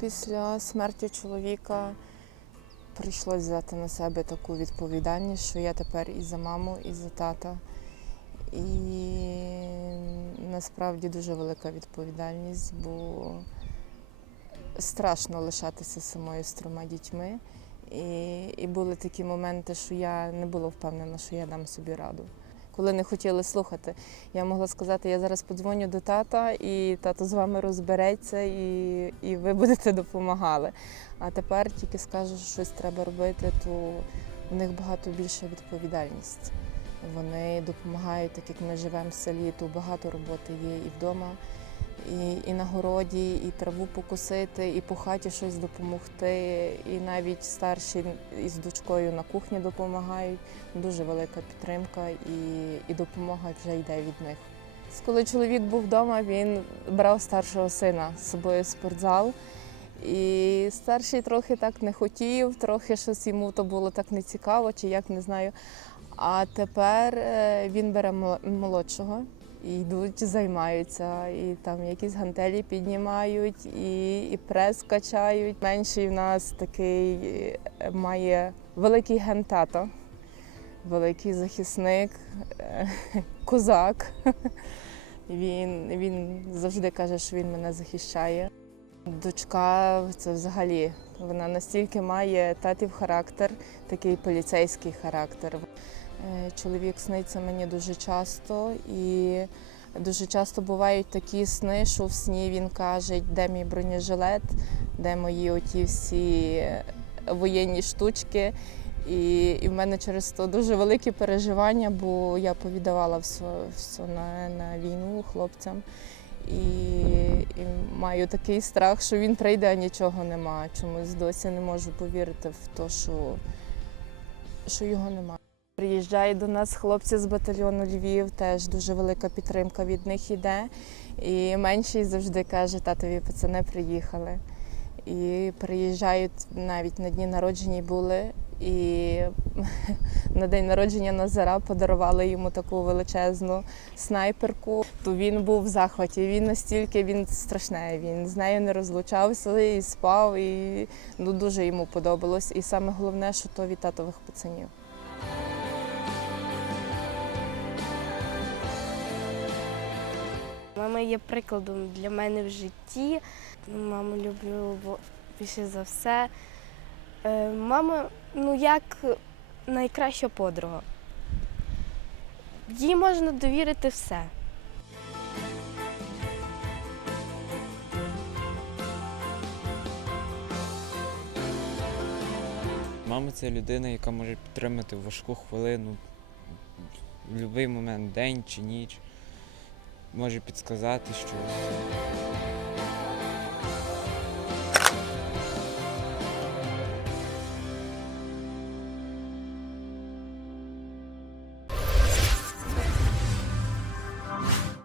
Після смерті чоловіка прийшлося взяти на себе таку відповідальність, що я тепер і за маму, і за тата. І насправді дуже велика відповідальність, бо страшно лишатися самою з трьома дітьми. І, і були такі моменти, що я не була впевнена, що я дам собі раду. Коли не хотіли слухати, я могла сказати, я зараз подзвоню до тата, і тато з вами розбереться, і, і ви будете допомагали. А тепер тільки скажу, що щось треба робити, то в них багато більша відповідальність. Вони допомагають, так як ми живемо в селі, то багато роботи є і вдома, і, і на городі, і траву покосити, і по хаті щось допомогти. І навіть старші із дочкою на кухні допомагають. Дуже велика підтримка і, і допомога вже йде від них. Коли чоловік був вдома, він брав старшого сина з собою в спортзал. І старший трохи так не хотів, трохи щось йому то було так не цікаво, чи як не знаю. А тепер е, він бере мол- молодшого йдуть, займаються, і там якісь гантелі піднімають, і, і прес качають. Менший в нас такий е, має великий ген тато, великий захисник, е, козак. Він, він завжди каже, що він мене захищає. Дочка це взагалі вона настільки має татів характер, такий поліцейський характер. Е, Чоловік сниться мені дуже часто, і дуже часто бувають такі сни, що в сні він каже, де мій бронежилет, де мої оті всі воєнні штучки. І, і в мене через то дуже великі переживання, бо я повідавала все, все на, на війну хлопцям. І, і маю такий страх, що він прийде, а нічого нема. Чомусь досі не можу повірити в те, що, що його немає. Приїжджають до нас хлопці з батальйону Львів, теж дуже велика підтримка від них іде. І менший завжди каже, татові пацани приїхали. І приїжджають навіть на дні народження були. І на день народження Назара подарували йому таку величезну снайперку. То він був в захваті. Він настільки він страшний. Він з нею не розлучався і спав, і ну, дуже йому подобалось. І саме головне, що то від татових пацанів. Мама є прикладом для мене в житті. Маму люблю більше за все. Е, Мама, ну як найкраща подруга. Їй можна довірити все. Мама це людина, яка може підтримати в важку хвилину, в будь-який момент, день чи ніч. Може підсказати щось.